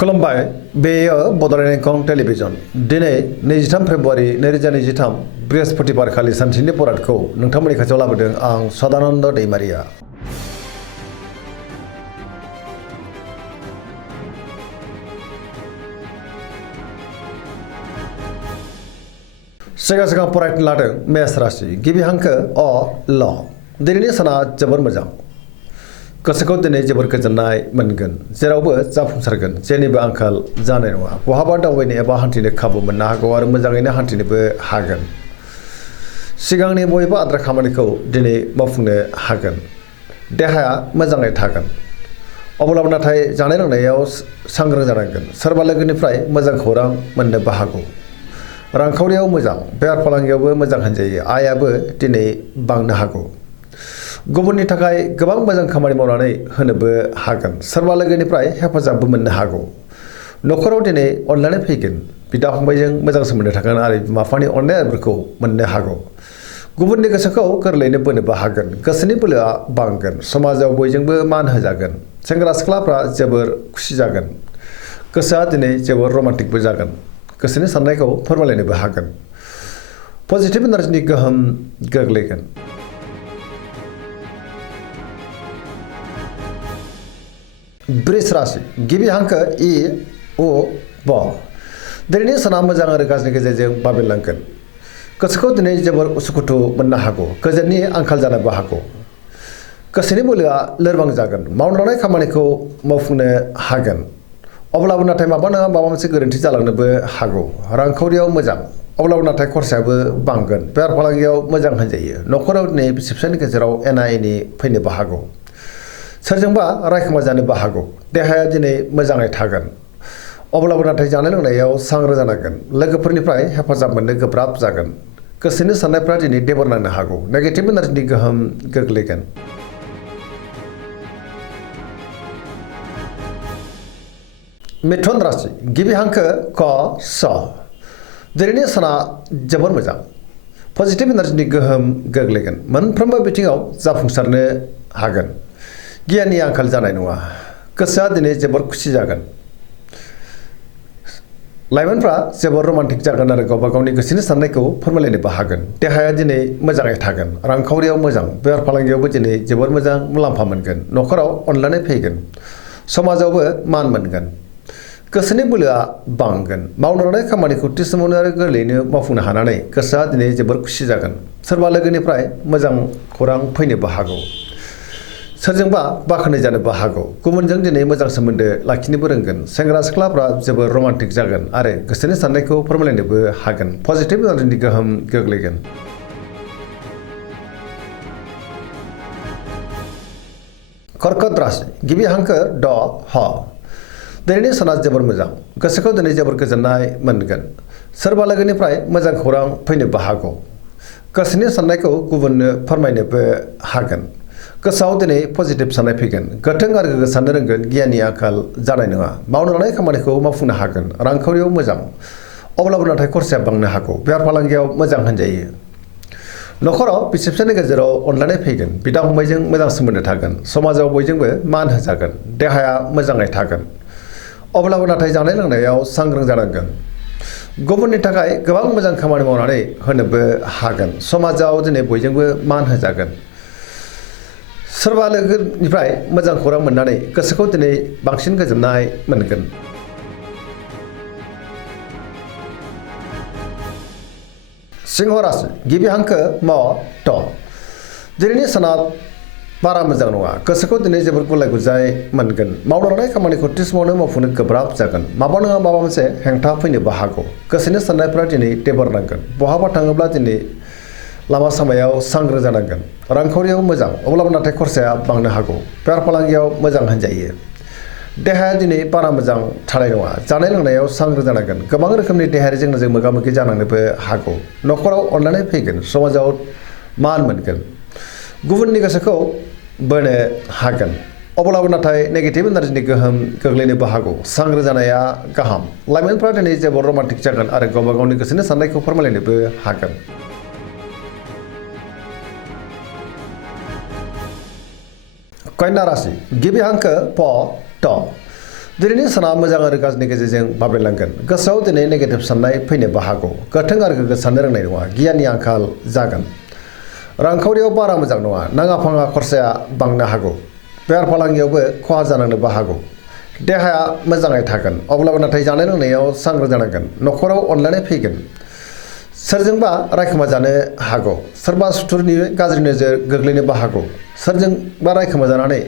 खुलुमबाय बेयो बड'लेण्ड इंखं टेलिभिजन दिनै 23 फेब्रुवारि 2023 बृहस्पतिबार खालि सानसेनि परादखौ नोंथांमोननि खाथियाव लाबोदों आं सदानन्द दैमारिया। सिगां फरायनो लादों मेष राशि गिबि हांखो अ ल दिनैनि साना जोबोर मोजां गोसोखौ दिनै जोबोर गोजोननाय मोनगोन जेरावबो जाफुंसारगोन जेनिबो आंखाल जानाय नङा बहाबा दावबायनो एबा हान्थिनो खाबु मोननो हागौ आरो मोजाङैनो हान्थिनोबो हागोन सिगांनि बयबो आद्रा खामानिखौ दिनै मावफुंनो हागोन देहाया मोजाङै थागोन अब्लाबो नाथाय जानाय लोंनायाव सांग्रां जानांगोन सोरबा लोगोनिफ्राय मोजां खौरां मोननोबो हागौ रांखावरियाव मोजां बेफार फालांगियावबो मोजां होनजायो आयाबो दिनै बांनो हागौ गुबुननि थाखाय गोबां मोजां खामानि मावनानै होनोबो हागोन सोरबा लोगोनिफ्राय हेफाजाबबो मोननो हागौ न'खराव दिनै अनलायनाय फैगोन बिदा फंबायजों मोजां सोमोन्दो थागोन आरो बिमा बिफानि अननायफोरखौ मोननो हागौ गुबुननि गोसोखौ गोरलैयैनो बोनोबो हागोन गोसोनि बोलोआ बांगोन समाजाव बयजोंबो मान होजागोन सेंग्रा सिख्लाफ्रा जोबोर खुसि जागोन गोसोआ दिनै जोबोर रमान्टिकबो जागोन गोसोनि साननायखौ फोरमायलायनोबो हागोन पजिटिभ एनार्जिनि गोहोम गोग्लैगोन वृष राशि गिबि हांखो इ उ ब दिनैनि साना मोजां आरो गाज्रिनि गेजेरजों बाबेनलांगोन गोसोखौ दिनै जोबोर उसुखुथु मोननो हागौ गोजोननि आंखाल जानोबो हागौ गोसोनि बोलोआ लोरबां जागोन मावनो लानाय खामानिखौ मावफुंनो हागोन अब्लाबो नाथाय माबा नङा माबा मोनसे गोरोन्थि जालांनोबो हागौ रांखावरियाव मोजां अब्लाबो नाथाय खरसायाबो बांगोन बेफार फालांगियाव मोजां होनजायो न'खराव दिनै बिसि फिसायनि गेजेराव एना एनि फैनोबो हागौ सोरजोंबा रायखोमा जानोबो हागौ देहाया दिनै मोजाङै थागोन अब्लाबो नाथाय जानाय लोंनायाव सांग्रां जानांगोन लोगोफोरनिफ्राय हेफाजाब मोननो गोब्राब जागोन गोसोनि साननायफ्रा दिनै देबर नांनो हागौ नेगेटिभ एनार्जिनि गोहोम गोग्लैगोन मिथुन राशि गिबि हांखो क स दिनैनि साना जोबोर मोजां पजिटिभ एनार्जिनि गोहोम गोग्लैगोन मोनफ्रोमबो बिथिङाव जाफुंसारनो हागोन गियाननि आंखाल जानाय नङा गोसोआ दिनै जोबोर खुसि जागोन लाइमोनफ्रा जोबोर रमान्टिक जागोन आरो गावबा गावनि गोसोनि साननायखौ फोरमायलायनोबो हागोन देहाया दिनै मोजाङै थागोन रांखावरियाव मोजां बेफार फालांगियावबो दिनै जोबोर मोजां मुलाम्फा मोनगोन न'खराव अनलायनाय फैगोन समाजावबो मान मोनगोन गोसोनि बोलोआ बांगोन मावनो लानाय खामानिखौ थि समावनो आरो गोरलैयैनो मावफुंनो हानानै गोसोआ दिनै जोबोर खुसि जागोन सोरबा लोगोनिफ्राय मोजां खौरां फैनोबो हागौ सोरजोंबा बाख्नाय जानोबो हागौ गुबुनजों दिनै मोजां सोमोन्दो लाखिनोबो रोंगोन सेंग्रा सिख्लाफ्रा जोबोर रमान्टिक जागोन आरो गोसोनि साननायखौ फोरमायलायनोबो हागोन पजिटिभ एनार्जिनि गोहोम गोग्लैगोन कर्कट राशि गिबि हांखो ड ह दिनैनि साना जोबोर मोजां गोसोखौ दिनै जोबोर गोजोननाय मोनगोन सोरबा लोगोनिफ्राय मोजां खौरां फैनोबो हागौ गोसोनि साननायखौ गुबुननो फोरमायनोबो हागोन गोसोआव दिनै पजिटिभ साननाय फैगोन गोथों आरो गोग्गो साननो रोंगोन गियाननि आंखाल जानाय नङा मावनो लानाय खामानिखौ मावफुंनो हागोन रांखावरियाव मोजां अब्लाबो नाथाय खरसाया बांनो हागौ बेफार फालांगियाव मोजां होनजायो न'खराव बिसि फिसायनि गेजेराव अनलायनाय फैगोन बिदा फंबायजों मोजां सोमोन्दो थागोन समाजाव बयजोंबो मान होजागोन देहाया मोजाङै थागोन अब्लाबो नाथाय जानाय लोंनायाव सांग्रां जानांगोन गुबुननि थाखाय गोबां मोजां खामानि मावनानै होनोबो हागोन समाजाव दिनै बयजोंबो मान होजागोन सोरबा लोगोनिफ्राय मोजां खौरां मोननानै गोसोखौ दिनै बांसिन गोजोननाय मोनगोन सिंह राशि गिबि हांखो म ट दिनैनि साना बारा मोजां नङा गोसोखौ दिनै जोबोर गुलाय गुजाय मोनगोन मावनो लानाय खामानिखौ थि समावनो मावफुंनो गोब्राब जागोन माबा नङा माबा मोनसे हेंथा फैनोबो हागौ गोसोनि साननायफ्रा दिनै देबर नांगोन बहाबा थाङोब्ला दिनै लामा सामायाव सांग्रां जानांगोन रांखावरियाव मोजां अब्लाबो नाथाय खरसाया बांनो हागौ बेफार फालांगियाव मोजां होनजायो देहाया दिनै बारा मोजां थानाय नङा जानाय लोंनायाव सांग्रां जानांगोन गोबां रोखोमनि देहायारि जेंनाजों मोगा मोगि जानांनोबो हागौ न'खराव अनलायनाय फैगोन समाजाव मान मोनगोन गुबुननि गोसोखौ बोनो हागोन अब्लाबो नाथाय नेगेटिभ एनार्जिनि गोहोम गोग्लैनोबो हागौ सांग्रां जानाया गाहाम लाइमोनफ्रा दिनै जोबोर रमान्टिक जागोन आरो गावबा गावनि गोसोनि साननायखौ फोरमायलायनोबो हागोन कन्या राशि गिबि हांखो प ट दिनैनि साना मोजां आरो गाज्रिनि गेजेरजों बाबेलांगोन गोसोआव दिनै नेगेटिभ साननाय फैनोबो हागौ गोथों आरो गोग्गो साननो रोंनाय नङा गियाननि आंखाल जागोन रांखावरियाव बारा मोजां नङा नाङा फाङा खरसाया बांनो हागौ बेफार फालांगियावबो खहा जानांनोबो हागौ देहाया मोजाङै थागोन अब्लाबो नाथाय जानाय लोंनायाव सांग्रां जानांगोन न'खराव अनलायनाय फैगोन सोरजोंबा रायखोमा जानो हागौ सोरबा सुथुरनि गाज्रि नोजोर गोग्लैनोबो हागौ सोरजोंबा रायखोमा जानानै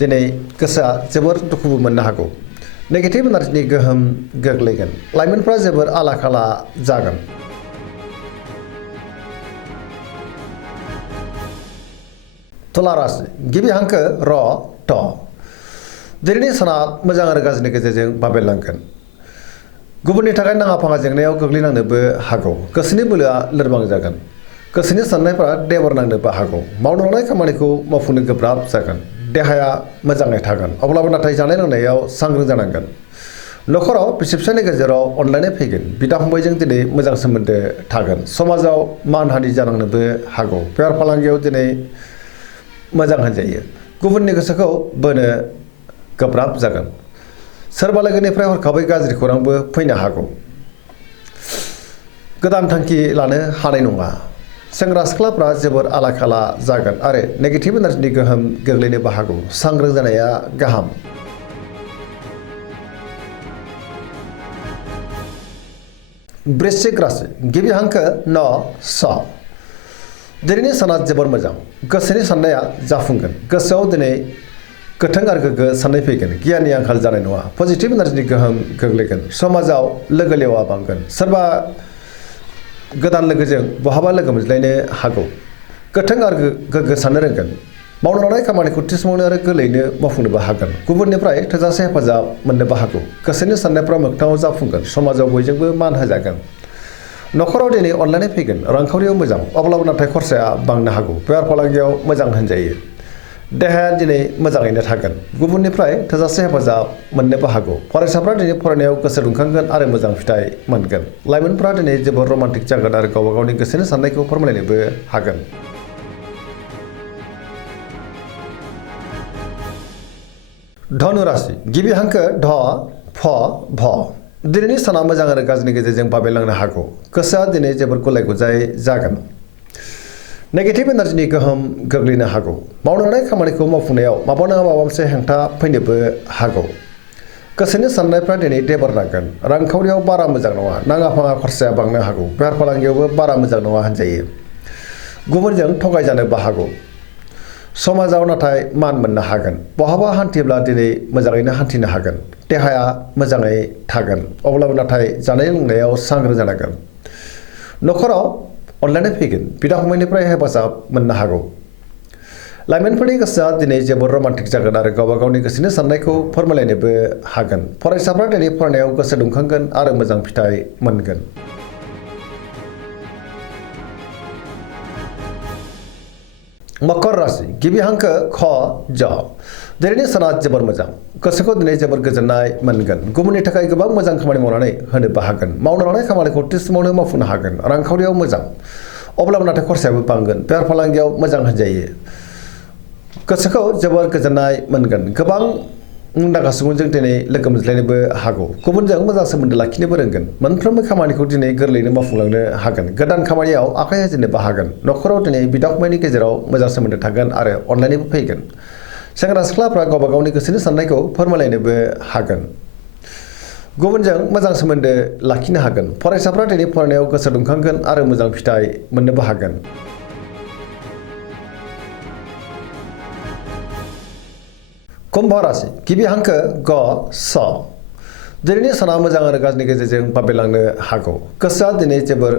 दिनै गोसोआ जोबोर दुखुबो मोननो हागौ नेगेटिभ एनार्जिनि गोहोम गोग्लैगोन लाइमोनफ्रा जोबोर आला खाला जागोन तुला राशि गिबि हांखो र ट दिनैनि साना मोजां आरो गाज्रिनि गेजेरजों बाबेलांगोन गुबुननि थाखाय नाङा फाङा जेंनायाव गोग्लैनांनोबो हागौ गोसोनि बोलोआ लोरबां जागोन गोसोनि साननायफोरा देबर नांनोबो हागौ मावनो लानाय खामानिखौ मावफुंनो गोब्राब जागोन देहाया मोजाङै थागोन अब्लाबो नाथाय जानाय लोंनायाव सांग्रां जानांगोन न'खराव बिसि फिसायनि गेजेराव अनलायनाय फैगोन बिदा फंबायजों दिनै मोजां सोमोन्दो थागोन समाजाव मान हानि जानांनोबो हागौ बेफार फालांगियाव दिनै मोजां होनजायो गुबुननि गोसोखौ बोनो गोब्राब जागोन सोरबा लोगोनिफ्राय हरखाबै गाज्रि खौरांबो फैनो हागौ गोदान थांखि लानो हानाय नङा सेंग्रा सिख्लाफ्रा जोबोर आला खाला जागोन आरो नेगेटिभ एनार्जिनि गोहोम गोग्लैनोबो हागौ सांग्रां जानाया गाहाम वृश्चिक राशि गिबि हांखो न स दिनैनि साना जोबोर मोजां गोसोनि साननाया जाफुंगोन गोसोआव दिनै गोथों आरो गोग्गो साननाय फैगोन गियाननि आंखाल जानाय नङा पजिटिभ एनार्जिनि गोहोम गोग्लैगोन समाजाव लोगो लेवा बांगोन सोरबा गोदान लोगोजों बहाबा लोगो मोनज्लायनो हागौ गोथों आरो गोग्गो साननो रोंगोन मावनो लानाय खामानिखौ थि समावनो आरो गोरलैयैनो मावफुंनोबो हागोन गुबुननिफ्राय थोजासे हेफाजाब मोननोबो हागौ गोसोनि साननायफ्रा मोगथाङाव जाफुंगोन समाजाव बयजोंबो मान होजागोन न'खराव दिनै अनलायनाय फैगोन रांखावरियाव मोजां अब्लाबो नाथाय खरसाया बांनो हागौ बेफार फालांगियाव मोजां होनजायो देहाया दिनै मोजाङैनो थागोन गुबुननिफ्राय थोजासे हेफाजाब मोननोबो हागौ फरायसाफ्रा दिनै फरायनायाव गोसो दुंखांगोन आरो मोजां फिथाइ मोनगोन लाइमोनफ्रा दिनै जोबोर रमान्टिक जागोन आरो गावबा गावनि गोसोनि साननायखौ फोरमायलायनोबो हागोन धनु राशि गिबि हांखो ध फ भ दिनैनि साना मोजां आरो गाज्रिनि गेजेरजों बाबेलांनो हागौ गोसोआ दिनै जोबोर गुलाय गुजाय जागोन नेगेटिभ एनार्जिनि गोहोम गोग्लैनो हागौ मावनो लानाय खामानिखौ मावफुंनायाव माबा नङा माबा मोनसे हेंथा फैनोबो हागौ गोसोनि साननायफ्रा दिनै देबर नांगोन रांखावरियाव बारा मोजां नङा नाङा फाङा खरसाया बांनो हागौ बेफार फालांगियावबो बारा मोजां नङा होनजायो गुबुनजों थगायजानोबो हागौ समाजाव नाथाय मान मोननो हागोन बहाबा हान्थिब्ला दिनै मोजाङैनो हान्थिनो हागोन देहाया मोजाङै थागोन अब्लाबो नाथाय जानाय लोंनायाव सांग्रां जानांगोन न'खराव अनलायनाय फैगोन बिदा फंबायनिफ्राय हेफाजाब मोननो हागौ लाइमोनफोरनि गोसोआ दिनै जोबोर रमान्टिक जागोन आरो गावबा गावनि गोसोनि साननायखौ फोरमायलायनोबो हागोन फरायसाफ्रा दिनै फरायनायाव गोसो दुंखांगोन आरो मोजां फिथाइ मोनगोन मकर राशि गिबि हांखो ख ज दिनैनि साना जोबोर मोजां गोसोखौ दिनै जोबोर गोजोननाय मोनगोन गुबुननि थाखाय गोबां मोजां खामानि मावनानै होनोबो हागोन मावनो लानाय खामानिखौ थि समावनो मावफुंनो हागोन रांखावरियाव मोजां अब्लाबो नाथाय खरसायाबो बांगोन बेफार फालांगियाव मोजां होनजायो गोसोखौ जोबोर गोजोननाय मोनगोन गोबां मुंदांखा सुबुंजों दिनै लोगो मोनज्लायनोबो हागौ गुबुनजों मोजां सोमोन्दो लाखिनोबो रोंगोन मोनफ्रोमबो खामानिखौ दिनै गोरलैयैनो मावफुंलांनो हागोन गोदान खामानियाव आखाइ होजेननोबो हागोन न'खराव दिनै बिदा फंबायनि गेजेराव मोजां सोमोन्दो थागोन आरो अनलायनायबो फैगोन सेंग्रा सिख्लाफ्रा गावबा गावनि गोसोनि साननायखौ फोरमायलायनोबो हागोन गुबुनजों मोजां सोमोन्दो लाखिनो हागोन फरायसाफ्रा दिनै फरायनायाव गोसो दुंखांगोन आरो मोजां फिथाइ मोननोबो हागोन कुम्भ राशि गिबि हांखो ग स दिनैनि साना मोजां आरो गाज्रिनि गेजेरजों बाबेलांनो हागौ गोसोआ दिनै जोबोर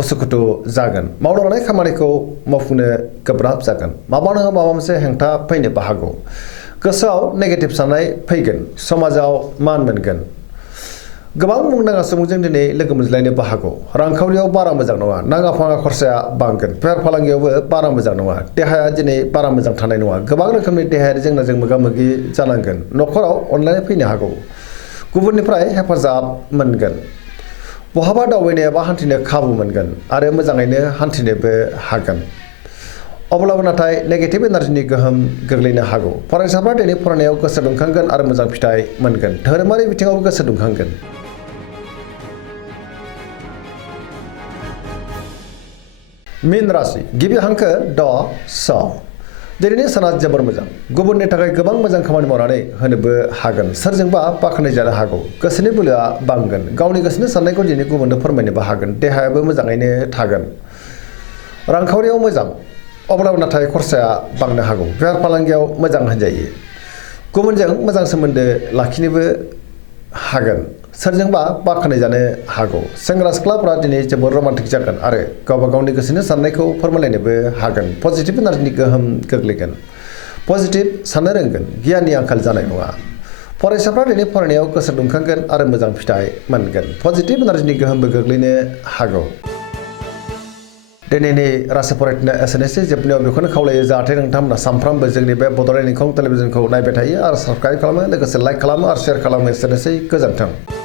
उसुखुथु जागोन मावनो लानाय खामानिखौ मावफुंनो गोब्राब जागोन माबा नङा माबा मोनसे हेंथा फैनोबो हागौ गोसोआव नेगेटिभ साननाय फैगोन समाजाव मान मोनगोन गोबां मुंदांखा सुबुंजों दिनै लोगो मोनज्लायनोबो हागौ रांखावरियाव बारा मोजां नङा नाङा फाङा खरसाया बांगोन बेफार फालांगियावबो बारा मोजां नङा देहाया दिनै बारा मोजां थानाय नङा गोबां रोखोमनि देहायारि जेंनाजों मोगा मोगि जानांगोन न'खराव अनलायनाय फैनो हागौ गुबुननिफ्राय हेफाजाब मोनगोन बहाबा दावबायनो एबा हान्थिनो खाबु मोनगोन आरो मोजाङैनो हान्थिनोबो हागोन अब्लाबो नाथाय नेगेटिभ एनार्जिनि गोहोम गोग्लैनो हागौ। फरायसाफ्रा दिनै फरायनायाव गोसो दुंखांगोन आरो मोजां फिथाइ मोनगोन। धोरोमारि बिथिङावबो गोसो दुंखांगोन। मीन राशि गिबि हांखो ड स दिनैनि साना जोबोर मोजां। गुबुननि थाखाय गोबां मोजां खामानि मावनानै होनोबो हागोन। सोरजोंबा बाख्नाय जानो हागौ। गोसोनि बोलोआ बांगोन। गावनि गोसोनि साननायखौ दिनै गुबुननो फोरमायनोबो हागोन। देहायाबो मोजाङैनो थागोन। रांखावरियाव मोजां, अब्लाबो नाथाय खरसाया बांनो हागौ। बेफार फालांगियाव मोजां होनजायो। गुबुनजों मोजां सोमोन्दो लाखिनोबो हागोन। सोरजोंबा बाख्नाय जानो हागौ। सेंग्रा सिख्लाफोरा दिनै जोबोर रमान्टिक जागोन आरो गावबा गावनि गोसोनि साननायखौ फोरमायलायनोबो हागोन। पजिटिभ एनार्जिनि गोहोम गोग्लैगोन। पजिटिभ साननो रोंगोन। गियाननि आंखाल जानाय नङा। फरायसाफ्रा दिनै फरायनायाव गोसो दुंखांगोन आरो मोजां फिथाइ मोनगोन। पजिटिभ एनार्जिनि गोहोमबो गोग्लैनो हागौ। दिनैनि राशि फरायथिना एसेनोसै। जोबनायाव बेखौनो खावलायो जाहाथे नोंथांमोना सानफ्रामबो जोंनि बे बड'लेण्ड इंखं टेलिभिजनखौ नायबाय थायो आरो साबस्क्राइब खालामो, लोगोसे लाइक खालामो आरो शेयार खालामो। एसेनोसै, गोजोन्थों।